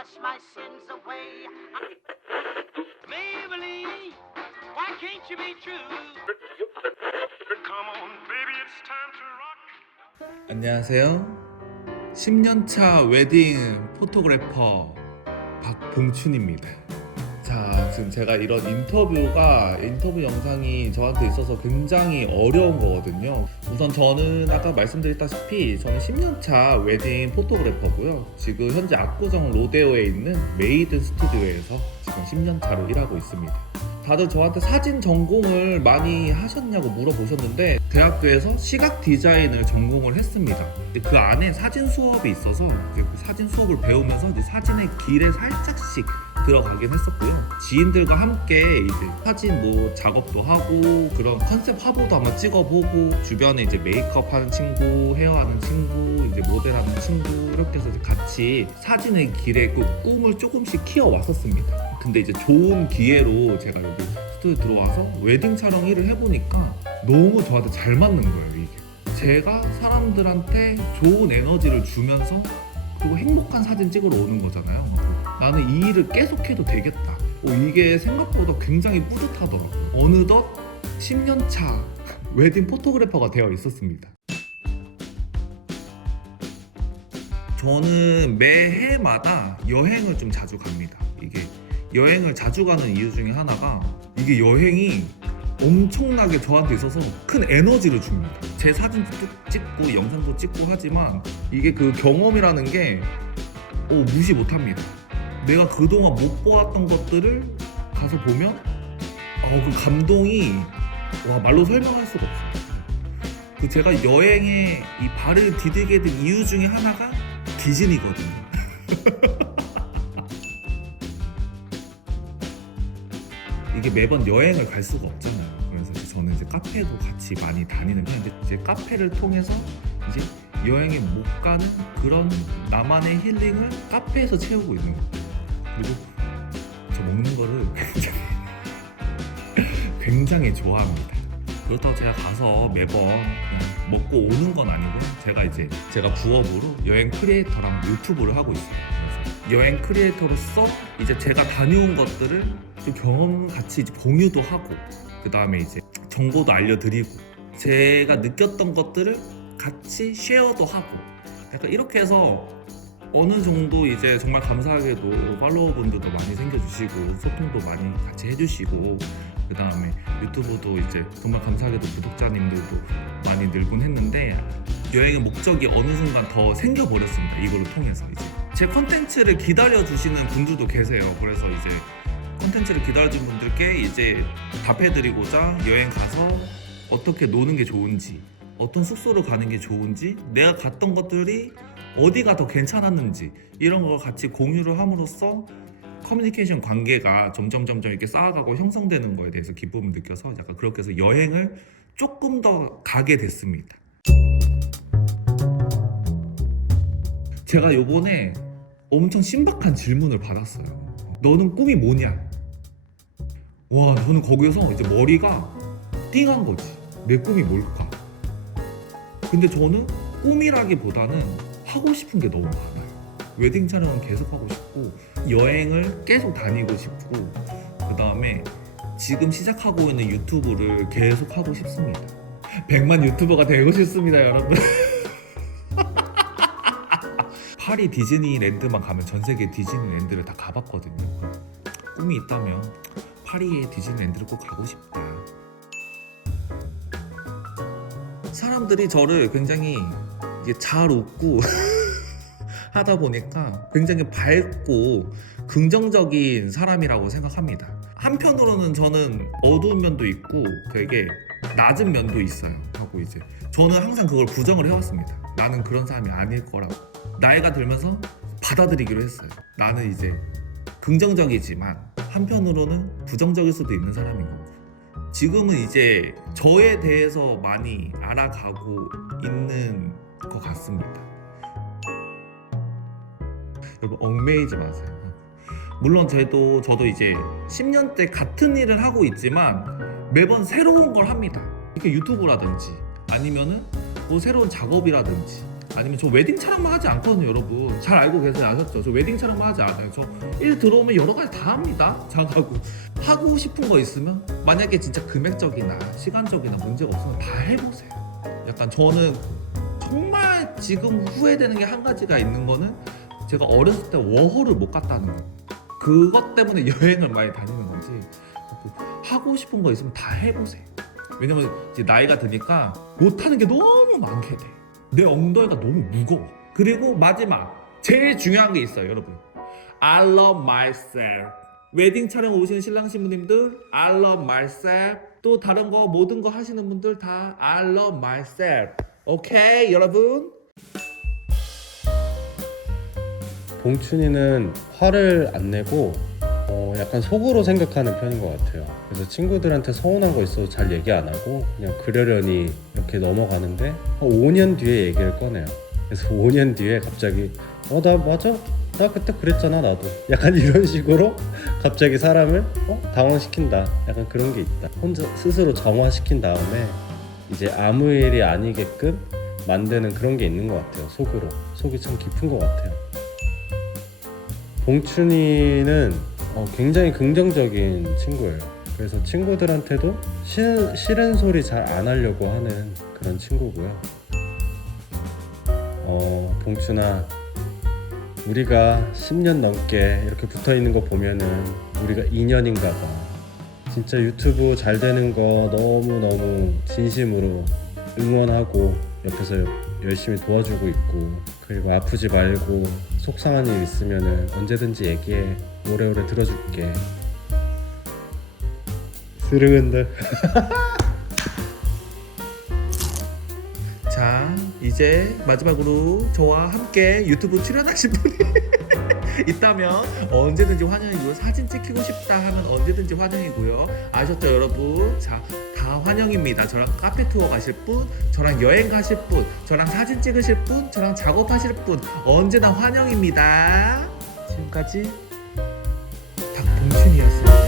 wash my sins away. Maybelline, why can't you be true? Come on, baby, it's time to rock. 안녕하세요. 10년차 웨딩 포토그래퍼 박봉춘입니다. 자, 지금 제가 이런 인터뷰 영상이 저한테 있어서 굉장히 어려운 거거든요. 우선 저는 아까 말씀드렸다시피 저는 10년차 웨딩 포토그래퍼고요. 지금 현재 압구정 로데오에 있는 메이든 스튜디오에서 지금 10년차로 일하고 있습니다. 다들 저한테 사진 전공을 많이 하셨냐고 물어보셨는데 대학교에서 시각 디자인을 전공을 했습니다. 근데 그 안에 사진 수업이 있어서 이제 그 사진 수업을 배우면서 이제 사진의 길에 살짝씩 들어가긴 했었고요. 지인들과 함께 이제 사진 뭐 작업도 하고 그런 컨셉 화보도 한번 찍어보고 주변에 이제 메이크업 하는 친구, 헤어 하는 친구, 이제 모델 하는 친구 이렇게 해서 같이 사진의 길에 그 꿈을 조금씩 키워왔었습니다. 근데 이제 좋은 기회로 제가 여기 스튜디오 들어와서 웨딩 촬영 일을 해보니까 너무 저한테 잘 맞는 거예요. 이게 제가 사람들한테 좋은 에너지를 주면서 그리고 행복한 사진 찍으러 오는 거잖아요. 나는 이 일을 계속해도 되겠다. 이게 생각보다 굉장히 뿌듯하더라고요. 어느덧 10년차 웨딩 포토그래퍼가 되어 있었습니다. 저는 매해마다 여행을 좀 자주 갑니다. 이게 여행을 자주 가는 이유 중에 하나가 이게 여행이 엄청나게 저한테 있어서 큰 에너지를 줍니다. 제 사진도 찍고 영상도 찍고 하지만 이게 그 경험이라는 게 무시 못합니다. 내가 그동안 못 보았던 것들을 가서 보면 그 감동이 말로 설명할 수가 없어요. 제가 여행에 이 발을 디디게 된 이유 중에 하나가 디즈니거든요. 이게 매번 여행을 갈 수가 없잖아요. 그래서 저는 이제 카페도 같이 많이 다니는 편인데 이제 카페를 통해서 이제 여행에 못 가는 그런 나만의 힐링을 카페에서 채우고 있는 거예요. 그리고 저 먹는 거를 굉장히 좋아합니다. 그렇다고 제가 가서 매번 그냥 먹고 오는 건 아니고 제가 부업으로 여행 크리에이터랑 유튜브를 하고 있어요. 그래서 여행 크리에이터로서 이제 제가 다녀온 것들을 좀 경험 같이 이제 공유도 하고 그 다음에 이제 정보도 알려드리고 제가 느꼈던 것들을 같이 쉐어도 하고 약간 이렇게 해서 어느 정도 이제 정말 감사하게도 팔로워분들도 많이 생겨주시고 소통도 많이 같이 해주시고 그 다음에 유튜브도 이제 정말 감사하게도 구독자님들도 많이 늘곤 했는데 여행의 목적이 어느 순간 더 생겨버렸습니다. 이거를 통해서 이제 제 컨텐츠를 기다려주시는 분들도 계세요. 그래서 이제 컨텐츠를 기다려준 분들께 이제 답해드리고자 여행 가서 어떻게 노는 게 좋은지 어떤 숙소를 가는 게 좋은지 내가 갔던 것들이 어디가 더 괜찮았는지 이런 걸 같이 공유를 함으로써 커뮤니케이션 관계가 점점 이렇게 쌓아가고 형성되는 거에 대해서 기쁨을 느껴서 약간 그렇게 해서 여행을 조금 더 가게 됐습니다. 제가 요번에 엄청 신박한 질문을 받았어요. 너는 꿈이 뭐냐? 와, 저는 거기에서 이제 머리가 띵한 거지. 내 꿈이 뭘까? 근데 저는 꿈이라기보다는 하고 싶은 게 너무 많아요. 웨딩 촬영은 계속 하고 싶고 여행을 계속 다니고 싶고 그 다음에 지금 시작하고 있는 유튜브를 계속 하고 싶습니다. 100만 유튜버가 되고 싶습니다, 여러분. 파리 디즈니랜드만 가면 전 세계 디즈니랜드를 다 가봤거든요. 꿈이 있다면 파리의 디즈니랜드를 꼭 가고 싶다. 사람들이 저를 굉장히 이게 잘 웃고 하다 보니까 굉장히 밝고 긍정적인 사람이라고 생각합니다. 한편으로는 저는 어두운 면도 있고 되게 낮은 면도 있어요. 하고 이제 저는 항상 그걸 부정을 해왔습니다. 나는 그런 사람이 아닐 거라고. 나이가 들면서 받아들이기로 했어요. 나는 이제 긍정적이지만 한편으로는 부정적일 수도 있는 사람인 거고. 지금은 이제 저에 대해서 많이 알아가고 있는 것 같습니다. 여러분 얽매이지 마세요. 물론 저도 이제 10년째 같은 일을 하고 있지만 매번 새로운 걸 합니다. 이렇게 유튜브라든지 아니면은 뭐 새로운 작업이라든지 아니면 저 웨딩 촬영만 하지 않거든요, 여러분. 잘 알고 계세요, 아셨죠? 저 웨딩 촬영만 하지 않아요. 저 일 들어오면 여러 가지 다 합니다. 하고 싶은 거 있으면 만약에 진짜 금액적이나 시간적이나 문제가 없으면 다 해보세요. 약간 저는 정말 지금 후회되는 게 한 가지가 있는 거는 제가 어렸을 때 워홀을 못 갔다는 거. 그것 때문에 여행을 많이 다니는 건지 하고 싶은 거 있으면 다 해보세요. 왜냐면 이제 나이가 드니까 못하는 게 너무 많게 돼. 내 엉덩이가 너무 무거워. 그리고 마지막 제일 중요한 게 있어요, 여러분. I love myself. 웨딩 촬영 오시는 신랑 신부님들 I love myself. 또 다른 거 모든 거 하시는 분들 다 I love myself. 오케이 여러분? 봉춘이는 화를 안 내고 약간 속으로 생각하는 편인 것 같아요. 그래서 친구들한테 서운한 거 있어도 잘 얘기 안 하고 그냥 그러려니 이렇게 넘어가는데 5년 뒤에 얘기를 꺼내요. 그래서 5년 뒤에 갑자기 나 맞아? 나 그때 그랬잖아 나도. 약간 이런 식으로 갑자기 사람을 당황시킨다. 약간 그런 게 있다. 혼자 스스로 정화시킨 다음에 이제 아무 일이 아니게끔 만드는 그런 게 있는 것 같아요. 속으로. 속이 참 깊은 것 같아요. 봉춘이는 굉장히 긍정적인 친구예요. 그래서 친구들한테도 싫은 소리 잘 안 하려고 하는 그런 친구고요. 봉춘아, 우리가 10년 넘게 이렇게 붙어 있는 거 보면은 우리가 인연인가 봐. 진짜 유튜브 잘 되는 거 너무너무 진심으로 응원하고 옆에서 열심히 도와주고 있고, 그리고 아프지 말고 속상한 일 있으면은 언제든지 얘기해. 오래오래 들어줄게. 스릉은들. 자, 이제 마지막으로 저와 함께 유튜브 출연하신 분이 있다면 언제든지 환영이고요. 사진 찍히고 싶다 하면 언제든지 환영이고요. 아셨죠 여러분? 자, 다 환영입니다. 저랑 카페 투어 가실 분, 저랑 여행 가실 분, 저랑 사진 찍으실 분, 저랑 작업하실 분 언제나 환영입니다. 지금까지 박봉춘이었습니다.